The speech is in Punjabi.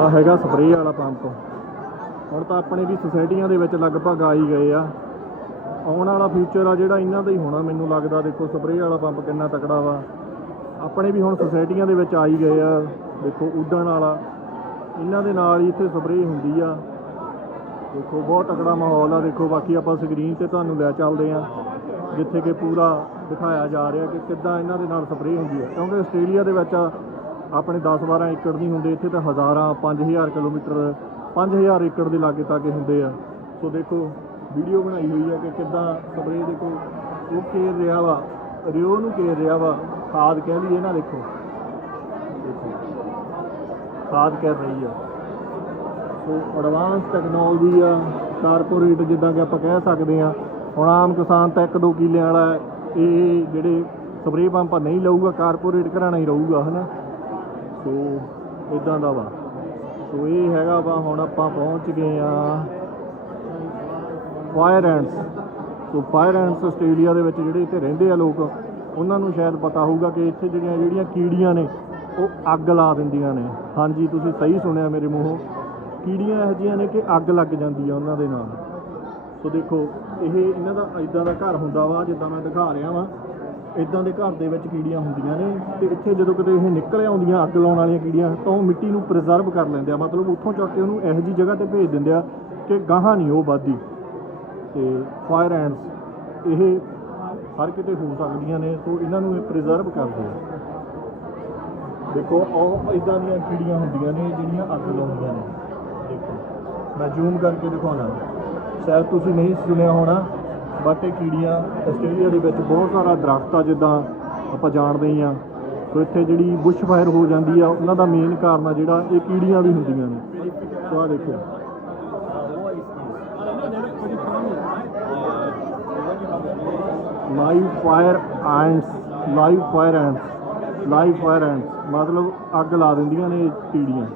ਆ ਹੈਗਾ ਸਪਰੇਅ ਵਾਲਾ ਪੰਪ ਹੁਣ ਤਾਂ ਆਪਣੇ ਵੀ ਸੁਸਾਇਟੀਆਂ ਦੇ ਵਿੱਚ ਲਗਭਗ ਆ ਹੀ ਗਏ ਆ। ਆਉਣ ਵਾਲਾ ਫਿਊਚਰ ਆ ਜਿਹੜਾ ਇਹਨਾਂ ਦਾ ਹੀ ਹੋਣਾ, ਮੈਨੂੰ ਲੱਗਦਾ ਦੇਖੋ ਸਪਰੇਅ ਵਾਲਾ ਪੰਪ ਕਿੰਨਾ ਤਕੜਾ ਵਾ। ਆਪਣੇ ਵੀ ਹੁਣ ਸੁਸਾਇਟੀਆਂ ਦੇ ਵਿੱਚ ਆ ਹੀ ਗਏ ਆ, ਦੇਖੋ ਉੱਡਣ ਵਾਲਾ। ਇਹਨਾਂ ਦੇ ਨਾਲ ਹੀ ਇੱਥੇ ਸਪਰੇਅ ਹੁੰਦੀ ਆ। ਦੇਖੋ ਬਹੁਤ ਤਕੜਾ ਮਾਹੌਲ ਆ, ਦੇਖੋ ਬਾਕੀ ਆਪਾਂ ਸਕਰੀਨ ਤੇ ਤੁਹਾਨੂੰ ਲੈ ਚੱਲਦੇ ਆ। ਜਿੱਥੇ ਕਿ ਪੂਰਾ ਦਿਖਾਇਆ ਜਾ ਰਿਹਾ ਕਿ ਕਿੱਦਾਂ ਇਹਨਾਂ ਦੇ ਨਾਲ ਸਪਰੇਅ ਹੁੰਦੀ ਹੈ ਕਿਉਂਕਿ ਆਸਟ੍ਰੇਲੀਆ ਦੇ ਵਿੱਚ ਆਪਣੇ 10-12 ਏਕੜ ਨਹੀਂ ਹੁੰਦੇ, ਇੱਥੇ ਤਾਂ ਹਜ਼ਾਰਾਂ 5000 ਕਿਲੋਮੀਟਰ 5000 ਏਕੜ ਦੇ ਲਾਗੇ ਤਾਗੇ ਹੁੰਦੇ ਆ। ਸੋ ਦੇਖੋ, ਵੀਡੀਓ ਬਣਾਈ ਹੋਈ ਆ ਕਿ ਕਿੱਦਾਂ ਸਪਰੇਅ ਦੇਖੋ ਉਹ ਘੇਰ ਰਿਹਾ ਵਾ, ਰਿਓ ਨੂੰ ਘੇਰ ਰਿਹਾ ਵਾ, ਖਾਦ ਕਹਿ ਲਈਏ ਨਾ ਦੇਖੋ। ਦੇਖੋ ਖਾਦ ਕਹਿ ਰਹੀ ਆ। ਸੋ ਐਡਵਾਂਸ ਟੈਕਨੋਲੋਜੀ ਆ ਕਾਰਪੋਰੇਟ ਜਿੱਦਾਂ ਕਿ ਆਪਾਂ ਕਹਿ ਸਕਦੇ ਆ। ਹੁਣ ਆਮ ਕਿਸਾਨ ਤਾਂ ਇੱਕ ਦੋ ਕਿੱਲਿਆਂ ਵਾਲਾ ਇਹ ਜਿਹੜੇ ਸਪਰੇਅ ਪੰਪ ਨਹੀਂ ਲਊਗਾ ਕਾਰਪੋਰੇਟ ਘਰਾਣਾ ਹੀ ਰਹੂਗਾ, ਹਨਾ? ਸੋ ਇਦਾਂ ਦਾ ਵਾ। ਸੋ ਇਹ ਹੈਗਾ ਵਾ, ਹੁਣ ਆਪਾਂ ਪਹੁੰਚ ਗਏ ਆ fire ends so fire ends Australia ਦੇ ਵਿੱਚ ਜਿਹੜੇ ਇੱਥੇ ਰਹਿੰਦੇ ਆ ਲੋਕ, ਉਹਨਾਂ ਨੂੰ ਸ਼ਾਇਦ ਪਤਾ ਹੋਊਗਾ ਕਿ ਇੱਥੇ ਜਿਹੜੀਆਂ ਜਿਹੜੀਆਂ ਕੀੜੀਆਂ ਨੇ, ਉਹ ਅੱਗ ਲਾ ਦਿੰਦੀਆਂ ਨੇ। ਹਾਂਜੀ, ਤੁਸੀਂ ਸਹੀ ਸੁਣਿਆ ਮੇਰੇ ਮੂੰਹੋਂ। ਕੀੜੀਆਂ ਇਹੋ ਜਿਹੀਆਂ ਨੇ ਕਿ ਅੱਗ ਲੱਗ ਜਾਂਦੀ ਆ ਉਹਨਾਂ ਦੇ ਨਾਲ। ਸੋ ਦੇਖੋ, ਇਹ ਇਹਨਾਂ ਦਾ ਇਦਾਂ ਦਾ ਘਰ ਹੁੰਦਾ ਵਾ, ਜਿੱਦਾਂ ਮੈਂ ਦਿਖਾ ਰਿਹਾ ਵਾਂ। ਇਦਾਂ ਦੇ ਘਰ ਦੇ ਵਿੱਚ ਕੀੜੀਆਂ ਹੁੰਦੀਆਂ ਨੇ ਤੇ ਇੱਥੇ ਜਦੋਂ ਕਿਤੇ ਇਹ ਨਿਕਲ ਆਉਂਦੀਆਂ ਅੱਗ ਲਾਉਣ ਵਾਲੀਆਂ ਕੀੜੀਆਂ, ਤਾਂ ਉਹ ਮਿੱਟੀ ਨੂੰ ਪ੍ਰੀਜ਼ਰਵ ਕਰ ਲੈਂਦੇ ਆ। ਮਤਲਬ ਉੱਥੋਂ ਚੱਕ ਕੇ ਉਹਨੂੰ ਇਹੋ ਜਿਹੀ ਜਗ੍ਹਾ ਤੇ ਭੇਜ ਦਿੰਦੇ ਆ ਕਿ ਗਾਹਾਂ ਨਹੀਂ ਉਹ ਵੱਧਦੀ। ਤੇ ਫਾਇਰ ਐਂਡਸ ਇਹ ਹਰ ਕਿਤੇ ਹੋ ਸਕਦੀਆਂ ਨੇ, ਸੋ ਇਹਨਾਂ ਨੂੰ ਇਹ ਪ੍ਰੀਜ਼ਰਵ ਕਰਦੇ ਆ। ਦੇਖੋ, ਉਹ ਇਦਾਂ ਦੀਆਂ ਕੀੜੀਆਂ ਹੁੰਦੀਆਂ ਨੇ ਜਿਹੜੀਆਂ ਅੱਗ ਲਾਉਂਦੀਆਂ ਨੇ। ਦੇਖੋ, ਮੈਂ ਜ਼ੂਮ ਕਰਕੇ ਦਿਖਾਉਣਾ। ਸ਼ਾਇਦ ਤੁਸੀਂ ਨਹੀਂ ਸੁਣਿਆ ਹੋਣਾ। ਬਟ ਇਹ ਕੀੜੀਆਂ, ਆਸਟ੍ਰੇਲੀਆ ਦੇ ਵਿੱਚ ਬਹੁਤ ਸਾਰਾ ਦਰਖਤ ਆ ਜਿੱਦਾਂ ਆਪਾਂ ਜਾਣਦੇ ਹੀ ਆ। ਸੋ ਇੱਥੇ ਜਿਹੜੀ ਬੁਸ਼ ਫਾਇਰ ਹੋ ਜਾਂਦੀ ਆ, ਉਹਨਾਂ ਦਾ ਮੇਨ ਕਾਰਨ ਆ ਜਿਹੜਾ ਇਹ ਕੀੜੀਆਂ ਵੀ ਹੁੰਦੀਆਂ ਨੇ। ਸੋ ਆ ਦੇਖੋ। Live fire ends live fire ends live fire ends ਮਤਲਬ ਅੱਗ ਲਾ ਦਿੰਦੀਆਂ ਨੇ ਇਹ ਕੀੜੀਆਂ।